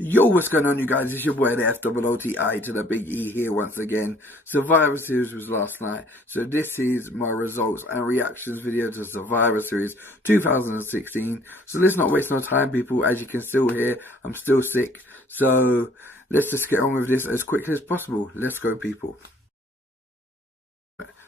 Yo, what's going on, you guys? It's your boy, the FOOTI to the big E here once again. Survivor Series was last night, so this is my results and reactions video to Survivor Series 2016. So let's not waste no time, people. As you can still hear, I'm still sick. So let's just get on with this as quickly as possible. Let's go, people.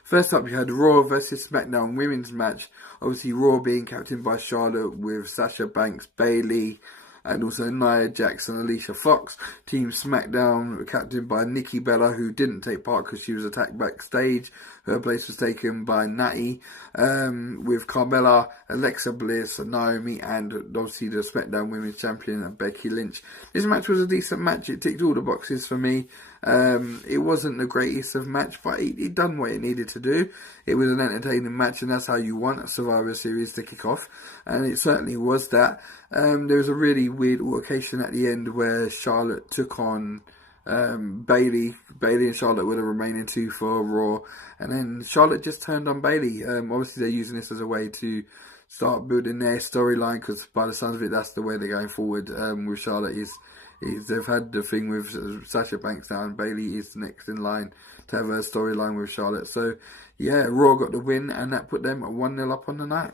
First up, you had Raw versus SmackDown women's match. Obviously, Raw being captained by Charlotte with Sasha Banks, Bayley, and also Nia Jax and Alicia Fox. Team SmackDown captained by Nikki Bella, who didn't take part because she was attacked backstage. Her place was taken by Natty, with Carmella, Alexa Bliss, Naomi, and obviously the SmackDown Women's Champion, Becky Lynch. This match was a decent match. It ticked all the boxes for me. It wasn't the greatest of match, but it done what it needed to do. It was an entertaining match, and that's how you want a Survivor Series to kick off, and it certainly was that. There was a really weird altercation at the end where Charlotte took on Bayley. Bayley and Charlotte were the remaining two for Raw, and then Charlotte just turned on Bayley. Obviously, they're using this as a way to start building their storyline, because by the sounds of it, that's the way they're going forward with Charlotte. They've had the thing with Sasha Banks now, and Bayley is next in line to have her storyline with Charlotte. So, yeah, Raw got the win, and that put them 1-0 up on the night.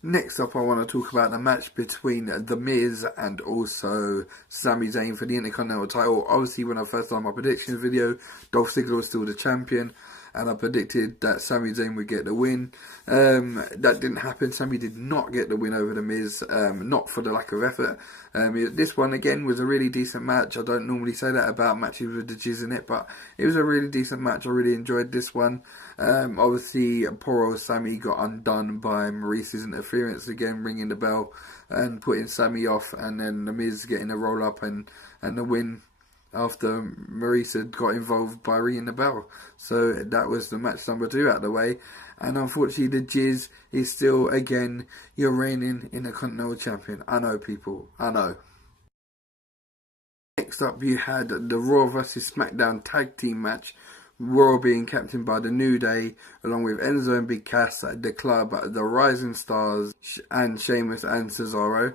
Next up, I want to talk about the match between The Miz and also Sami Zayn for the Intercontinental title. Obviously, when I first done my predictions video, Dolph Ziggler was still the champion, and I predicted that Sami Zayn would get the win. That didn't happen. Sami did not get the win over The Miz, not for the lack of effort. This one, again, was a really decent match. I don't normally say that about matches with the jizz in it, but it was a really decent match. I really enjoyed this one. Obviously, poor old Sami got undone by Maurice's interference again, ringing the bell and putting Sami off, and then The Miz getting a roll-up and the win after Maurice had got involved by ringing the bell. So that was the match number 2 out of the way. And unfortunately, the Jizz is still, again, your reigning Intercontinental Champion. I know, people. I know. Next up, you had the Raw vs SmackDown Tag Team match. Raw being captained by The New Day, along with Enzo and Big Cass, The Club, The Rising Stars, and Sheamus and Cesaro.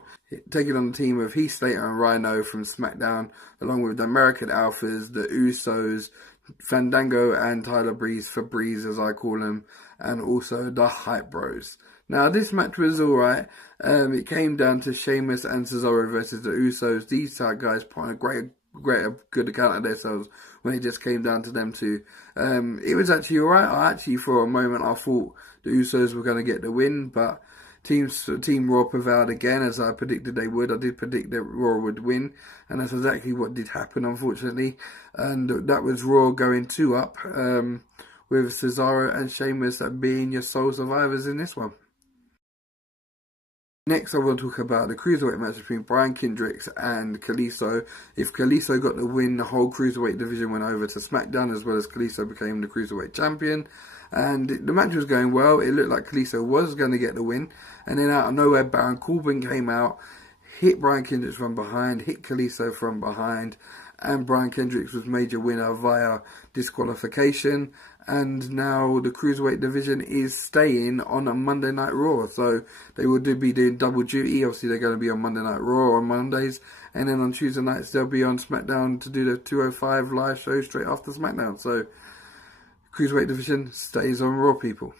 Taking on the team of Heath Slater and Rhino from SmackDown, along with the American Alphas, the Usos, Fandango and Tyler Breeze, for Breeze as I call him, and also the Hype Bros. Now, this match was alright. It came down to Sheamus and Cesaro versus the Usos. These guys put on a good account of themselves when it just came down to them two. It was actually alright. For a moment, I thought the Usos were going to get the win, but Team Raw prevailed again, as I predicted they would. I did predict that Raw would win, and that's exactly what did happen, unfortunately. And that was Raw going 2-up, with Cesaro and Sheamus being your sole survivors in this one. Next, I want to talk about the Cruiserweight match between Brian Kendricks and Kalisto. If Kalisto got the win, the whole Cruiserweight division went over to SmackDown, as well as Kalisto became the Cruiserweight champion. And the match was going well. It looked like Kalisto was going to get the win. And then out of nowhere, Baron Corbin came out, hit Brian Kendricks from behind, hit Kalisto from behind, and Brian Kendricks was major winner via disqualification. And now the Cruiserweight division is staying on a Monday Night Raw. So they will be doing double duty. Obviously, they're going to be on Monday Night Raw on Mondays. And then on Tuesday nights, they'll be on SmackDown to do the 205 live show straight after SmackDown. So Cruiserweight division stays on Raw, people.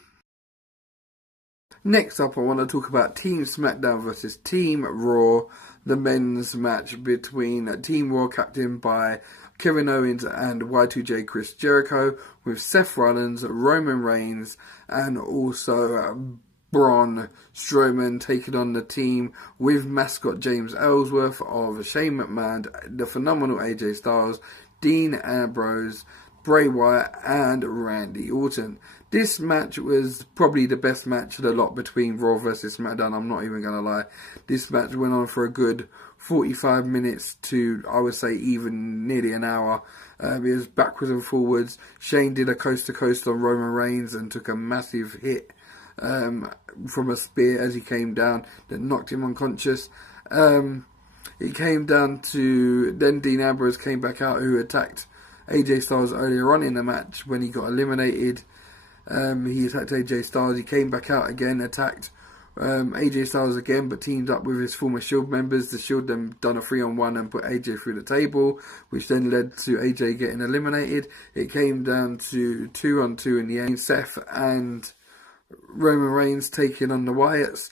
Next up, I want to talk about Team SmackDown versus Team Raw. The men's match between Team Raw, captained by Kevin Owens and Y2J Chris Jericho, with Seth Rollins, Roman Reigns, and also Braun Strowman taking on the team with mascot James Ellsworth of Shane McMahon, the phenomenal AJ Styles, Dean Ambrose, Bray Wyatt, and Randy Orton. This match was probably the best match of the lot between Raw versus SmackDown. I'm not even going to lie. This match went on for a good 45 minutes to, I would say, even nearly an hour. It was backwards and forwards. Shane did a coast-to-coast on Roman Reigns and took a massive hit from a spear as he came down that knocked him unconscious. It came down to, then Dean Ambrose came back out, who attacked AJ Styles earlier on in the match when he got eliminated. He attacked AJ Styles. He came back out again, attacked AJ Styles again, but teamed up with his former Shield members. The Shield then done a 3-on-1 and put AJ through the table, which then led to AJ getting eliminated. It came down to 2-on-2 in the end. Seth and Roman Reigns taking on the Wyatts.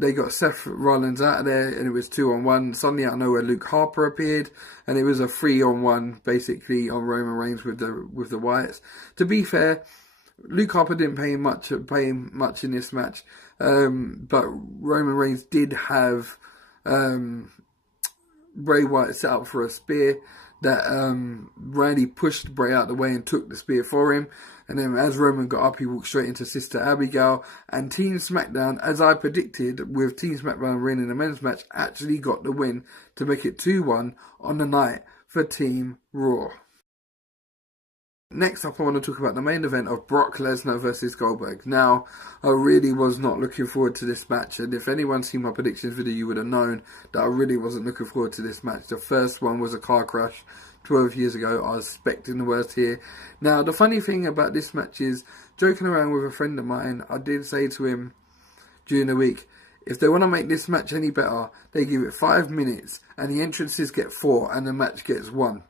They got Seth Rollins out of there, and it was 2-on-1. Suddenly out of nowhere, Luke Harper appeared, and it was a 3-on-1 basically on Roman Reigns with the Wyatts. To be fair, Luke Harper didn't pay much in this match, but Roman Reigns did have Bray Wyatt set up for a spear that Randy pushed Bray out the way and took the spear for him. And then as Roman got up, he walked straight into Sister Abigail. And Team SmackDown, as I predicted, with Team SmackDown winning the men's match, actually got the win to make it 2-1 on the night for Team Raw. Next up, I want to talk about the main event of Brock Lesnar versus Goldberg. Now, I really was not looking forward to this match, and if anyone's seen my predictions video, you would have known that I really wasn't looking forward to this match. The first one was a car crash 12 years ago. I was expecting the worst here. Now, the funny thing about this match is, joking around with a friend of mine, I did say to him during the week, if they want to make this match any better, they give it 5 minutes, and the entrances get 4, and the match gets 1.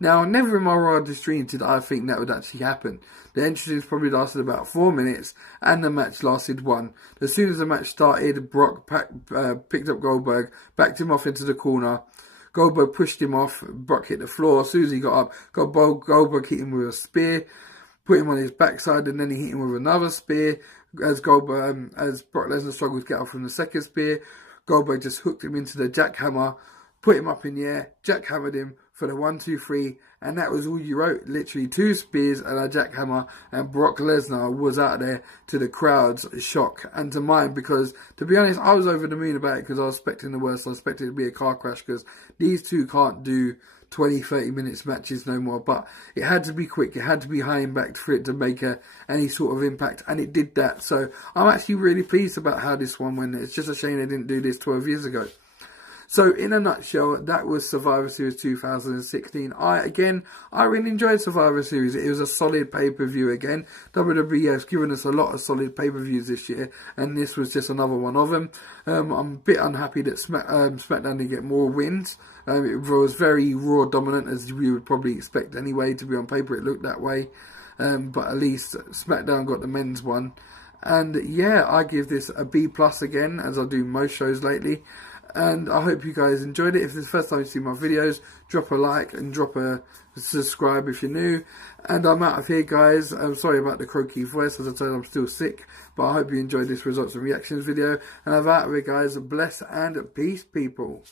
Now, never in my wildest dreams did I think that would actually happen. The entrances probably lasted about 4 minutes, and the match lasted 1. As soon as the match started, Brock picked up Goldberg, backed him off into the corner. Goldberg pushed him off, Brock hit the floor. As soon as he got up, Goldberg hit him with a spear, put him on his backside, and then he hit him with another spear. As Brock Lesnar struggled to get up from the second spear, Goldberg just hooked him into the jackhammer, put him up in the air, jackhammered him for the 1, 2, 3, and that was all you wrote. Literally 2 spears and a jackhammer, and Brock Lesnar was out there to the crowd's shock and to mine, because to be honest, I was over the moon about it because I was expecting the worst. I was expecting it to be a car crash because these two can't do 20, 30 minutes matches no more, but it had to be quick, it had to be high impact for it to make any sort of impact, and it did that. So I'm actually really pleased about how this one went. It's just a shame they didn't do this 12 years ago. So, in a nutshell, that was Survivor Series 2016. I really enjoyed Survivor Series. It was a solid pay-per-view again. WWE has given us a lot of solid pay-per-views this year, and this was just another one of them. I'm a bit unhappy that SmackDown didn't get more wins. It was very Raw dominant, as we would probably expect anyway. To be on paper, it looked that way. But at least SmackDown got the men's one. And yeah, I give this a B+ again, as I do most shows lately. And I hope you guys enjoyed it. If this is the first time you see my videos, drop a like and drop a subscribe if you're new. And I'm out of here, guys. I'm sorry about the croaky voice. As I said, I'm still sick. But I hope you enjoyed this results and reactions video. And I'm out of here, guys. Bless and peace, people.